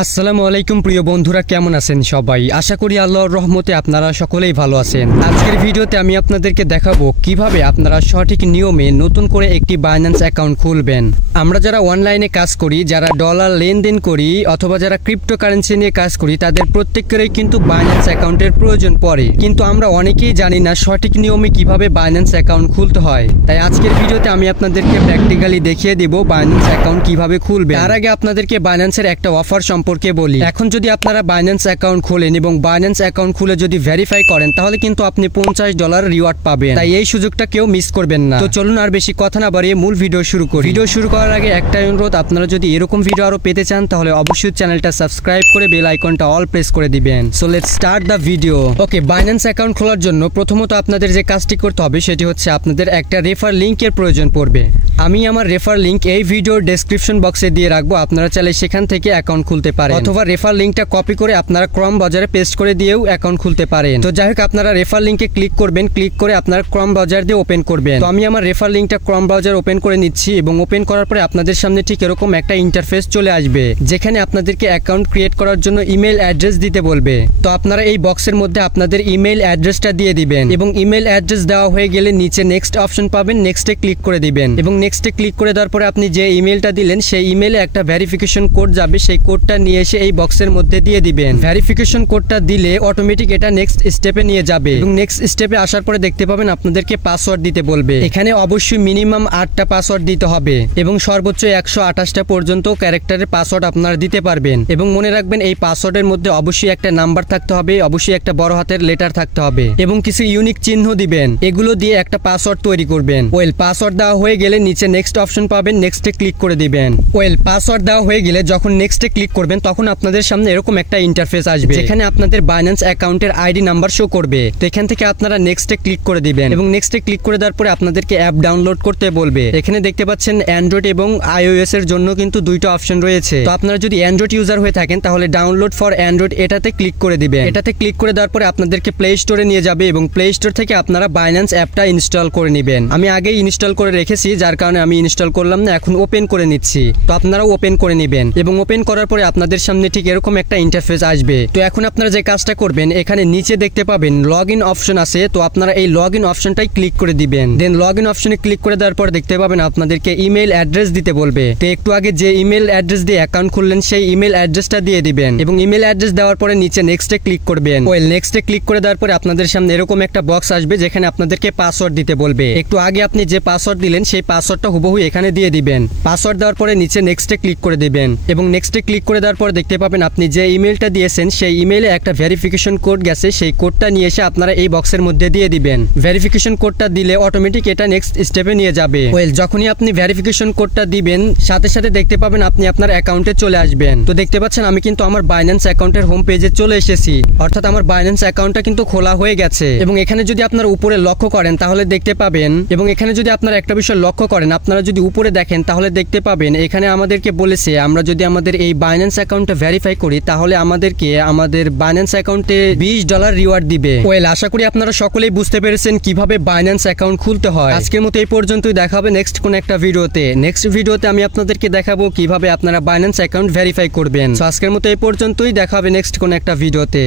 আসসালামু আলাইকুম প্রিয় বন্ধুরা, কেমন আছেন সবাই? আশা করি আল্লাহর রহমতে আপনারা সকলেই ভালো আছেন। আজকের ভিডিওতে আমি আপনাদেরকে দেখাবো কিভাবে আপনারা সঠিক নিয়মে নতুন করে একটি বাইন্যান্স অ্যাকাউন্ট খুলবেন। আমরা যারা অনলাইনে কাজ করি, যারা ডলার লেনদেন করি অথবা যারা ক্রিপ্টোকারেন্সি নিয়ে কাজ করি, তাদের প্রত্যেকেরই কিন্তু বাইন্যান্স অ্যাকাউন্টের প্রয়োজন পড়ে, কিন্তু আমরা অনেকেই জানি না সঠিক নিয়মে কিভাবে বাইন্যান্স অ্যাকাউন্ট খুলতে হয়। তাই আজকের ভিডিওতে আমি আপনাদেরকে প্র্যাকটিক্যালি দেখিয়ে দিব বাইন্যান্স অ্যাকাউন্ট কিভাবে খুলবে। তার আগে আপনাদেরকে বাইন্যান্সের একটা অফার সম্পর্কে বলি। এখন যদি আপনারা বাইন্যান্স অ্যাকাউন্ট খোলেন এবং বাইন্যান্স অ্যাকাউন্ট খুলে যদি ভেরিফাই করেন, তাহলে কিন্তু আপনি $50 রিওয়ার্ড পাবেন। তাই এই সুযোগটা কেউ মিস করবেন না। তো চলুন আর বেশি কথা না বাড়িয়ে মূল ভিডিও শুরু করি। ভিডিও শুরু করার আগে একটাই অনুরোধ, আপনারা যদি এরকম ভিডিও আরো পেতে চান তাহলে অবশ্যই চ্যানেলটা সাবস্ক্রাইব করে বেল আইকনটা অল প্রেস করে দিবেন। So let's start the video. Okay, Binance account খোলার জন্য প্রথমত আপনাদের যে কাজটি করতে হবে সেটি হচ্ছে আপনাদের একটা রেফার লিংকের প্রয়োজন পড়বে। আমি আমার রেফার লিংক এই ভিডিওর ডেসক্রিপশন বক্সে দিয়ে রাখবো, আপনারা চাইলে সেখান থেকে অ্যাকাউন্ট খুলতে পারেন, অথবা রেফার লিংকটা কপি করে আপনারা ক্রম বাজারে পেস্ট করে দিয়েও অ্যাকাউন্ট খুলতে পারেন। তো যাই হোক, আপনারা রেফার লিংকে ক্লিক করবেন, ক্লিক করে আপনারা ক্রম ব্রাউজার দিয়ে ওপেন করবেন। তো আমি আমার রেফার লিংকটা ক্রম ব্রাউজার ওপেন করে নিচ্ছি এবং ওপেন করার পরে আপনাদের সামনে ঠিক এরকম একটা ইন্টারফেস চলে আসবে, যেখানে আপনাদেরকে অ্যাকাউন্ট ক্রিয়েট করার জন্য ইমেল অ্যাড্রেস দিতে বলবে। তো আপনারা এই বক্সের মধ্যে আপনাদের ইমেল অ্যাড্রেসটা দিয়ে দিবেন এবং ইমেল অ্যাড্রেস দেওয়া হয়ে গেলে নিচে নেক্সট অপশন পাবেন, নেক্সটে ক্লিক করে দিবেন এবং নেক্সটে ক্লিক করে দেওয়ার পরে আপনি যে ইমেলটা দিলেন সেই ইমেলে একটা ভেরিফিকেশন কোড যাবে, সেই কোডটা নিয়ে এসে এই বক্সের মধ্যে দিয়ে দিবেন। ভেরিফিকেশন কোডটা দিলে অটোমেটিক এটা নেক্সট স্টেপে নিয়ে যাবে এবং নেক্সট স্টেপে আসার পরে দেখতে পাবেন আপনাদেরকে পাসওয়ার্ড দিতে বলবে। এখানে অবশ্যই মিনিমাম 8টা পাসওয়ার্ড দিতে হবে এবং সর্বোচ্চ 128টা পর্যন্ত ক্যারেক্টারের পাসওয়ার্ড আপনারা দিতে পারবেন। এবং মনে রাখবেন এই পাসওয়ার্ডের মধ্যে অবশ্যই একটা নাম্বার থাকতে হবে, অবশ্যই একটা বড় হাতের লেটার থাকতে হবে এবং কিছু ইউনিক চিহ্ন দিবেন। এগুলো দিয়ে একটা পাসওয়ার্ড তৈরি করবেন। পাসওয়ার্ড দেওয়া হয়ে গেলে নিচে নেক্সট অপশন পাবেন, নেক্সটে ক্লিক করে দিবেন। পাসওয়ার্ড দেওয়া হয়ে গেলে যখন নেক্সটে ক্লিক করবেন তখন আপনাদের সামনে এরকম একটা ইন্টারফেস আসবে, যেখানে আপনাদের বাইন্যান্স অ্যাকাউন্টের আইডি নাম্বার শো করবে। তো এখান থেকে আপনারা নেক্সটে ক্লিক করে দিবেন এবং নেক্সটে ক্লিক করে দেওয়ার পরে আপনাদেরকে অ্যাপ ডাউনলোড করতে বলবে। এখানে দেখতে পাচ্ছেন অ্যান্ড্রয়েড এবং iOS এর জন্য কিন্তু দুইটা অপশন রয়েছে। তো আপনারা যদি অ্যান্ড্রয়েড ইউজার হয়ে থাকেন তাহলে ডাউনলোড ফর অ্যান্ড্রয়েড এটাতে ক্লিক করে দিবেন। এটাতে ক্লিক করে দেওয়ার পরে আপনাদেরকে প্লে স্টোরে নিয়ে যাবে এবং প্লে স্টোর থেকে আপনারা বাইন্যান্স অ্যাপটা ইনস্টল করে নেবেন। আমি আগেই ইনস্টল করে রেখেছি, যার কারণে আমি ইনস্টল করলাম না, এখন ওপেন করে নিচ্ছি। তো আপনারা ওপেন করে নেবেন এবং ওপেন করার পরে আপনাদের সামনে ঠিক এরকম একটা ইন্টারফেস আসবে। তো এখন আপনারা যে কাজটা করবেন, এখানে নিচে দেখতে পাবেন লগ ইন অপশন আছে। তো আপনারা এই লগ ইন অপশনটাই ক্লিক করে দিবেন। দেন লগ ইন অপশনে ক্লিক করে দেওয়ার পর দেখতে পাবেন আপনাদেরকে ইমেল অ্যাড্রেস দিতে বলবে। তো একটু আগে যে ইমেল অ্যাড্রেস দিয়ে অ্যাকাউন্ট খুললেন সেই ইমেল অ্যাড্রেসটা দিয়ে দিবেন এবং ইমেল অ্যাড্রেস দেওয়ার পরে নিচে নেক্সটে ক্লিক করবেন। নেক্সটে ক্লিক করে দেওয়ার পরে আপনাদের সামনে এরকম একটা বক্স আসবে, যেখানে আপনাদেরকে পাসওয়ার্ড দিতে বলবে। একটু আগে আপনি যে পাসওয়ার্ড দিলেন সেই পাসওয়ার্ডটা হুবহু এখানে দিয়ে দিবেন। পাসওয়ার্ড দেওয়ার পরে নিচে নেক্সটে ক্লিক করে দিবেন এবং নেক্সটে ক্লিক করে দেওয়ার পরে দেখতে পাবেন আপনি যে ইমেলটা দিয়েছেন সেই ইমেলে একটা ভেরিফিকেশন কোড গেছে, সেই কোডটা নিয়ে এসে আপনারা এই বক্সের মধ্যে দিয়ে দিবেন। ভেরিফিকেশন কোডটা দিলে অটোমেটিক এটা নেক্সট স্টেপে নিয়ে যাবে। যখনই আপনি ভেরিফিকেশন কোডটা দিবেন সাথে সাথে দেখতে পাবেন আপনি আপনার অ্যাকাউন্টে চলে আসবেন। তো দেখতে পাচ্ছেন আমি কিন্তু আমার বাইন্যান্স অ্যাকাউন্টের হোম পেজে চলে এসেছি, অর্থাৎ আমার বাইন্যান্স অ্যাকাউন্টটা কিন্তু খোলা হয়ে গেছে। এবং এখানে যদি আপনারা উপরে লক্ষ্য করেন তাহলে দেখতে পাবেন, এবং এখানে যদি আপনারা একটা বিষয় লক্ষ্য করেন, আপনারা যদি উপরে দেখেন তাহলে দেখতে পাবেন এখানে আমাদেরকে বলেছে আমরা যদি আমাদের এই বাইন্যান্স অ্যাকাউন্টে ভেরিফাই করি তাহলে আমাদেরকে আমাদের বাইন্যান্স অ্যাকাউন্টে $20 রিওয়ার্ড দিবে। আশা করি আপনারা সকলেই বুঝতে পেরেছেন কিভাবে বাইন্যান্স অ্যাকাউন্ট খুলতে হয়। আজকের মতো এই পর্যন্তই, দেখা হবে নেক্সট কোন একটা ভিডিওতে। নেক্সট ভিডিওতে আমি আপনাদেরকে দেখাবো কিভাবে আপনারা বাইন্যান্স অ্যাকাউন্ট ভেরিফাই করবেন। আজকের মতো এই পর্যন্তই, দেখা হবে নেক্সট কোন একটা ভিডিওতে।